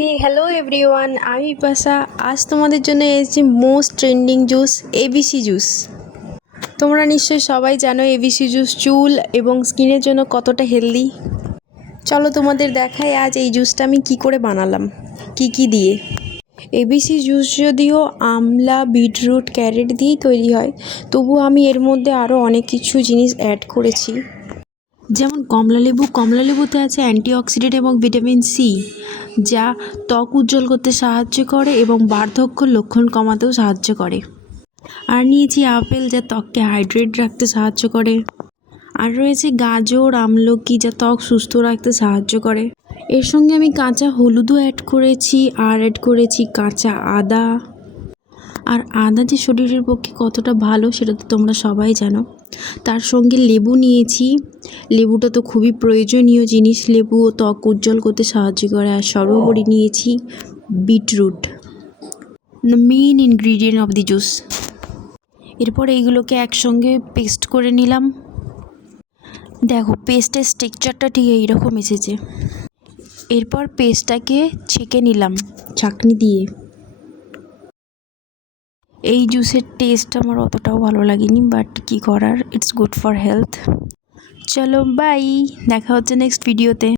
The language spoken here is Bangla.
হ্যালো এভরিওয়ান, আমি পাশা। আজ তোমাদের জন্য এসেছি most trending juice ABC juice. তোমরা নিশ্চয়ই সবাই জানো এবিসি জুস চুল এবং স্কিনের জন্য কতটা হেলদি। চলো তোমাদের দেখাই আজ এই জুসটা আমি কি করে বানালাম, কি দিয়ে। এবিসি জুস যদিও আমলা, বিটরুট, ক্যারেট দিয়েই তৈরি হয়, তবু আমি এর মধ্যে আরও অনেক কিছু জিনিস অ্যাড করেছি। যেমন কমলালেবুতে আছে অ্যান্টিঅক্সিডেন্ট এবং ভিটামিন সি, যা ত্বক উজ্জ্বল করতে সাহায্য করে এবং বার্ধক্যের লক্ষণ কমাতেও সাহায্য করে। আর নিয়েছি আপেল, যা ত্বককে হাইড্রেট রাখতে সাহায্য করে। আর রয়েছে গাজর, আমলকি, যা ত্বক সুস্থ রাখতে সাহায্য করে। এর সঙ্গে আমি কাঁচা হলুদও অ্যাড করেছি, আর অ্যাড করেছি কাঁচা আদা। আর আদা যে শরীরের পক্ষে কতটা ভালো সেটা তো তোমরা সবাই জানো। তার সঙ্গে লেবু নিয়েছি, লেবুটা তো খুবই প্রয়োজনীয় জিনিস, লেবুও ত্বক উজ্জ্বল করতে সাহায্য করে। আর সর্বোপরি নিয়েছি beetroot, the main ingredient of the juice. এরপর এইগুলোকে একসঙ্গে পেস্ট করে নিলাম। দেখো পেস্টের টেক্সচারটা ঠিক এইরকম এসেছে। এরপর পেস্টটাকে ছেঁকে নিলাম ছাঁকনি দিয়ে। এই জুসের টেস্ট আমার অতটাও ভালো লাগেনি, বাট কী করার, ইটস গুড ফর হেলথ। চলো বাই, দেখা হচ্ছে নেক্সট ভিডিওতে।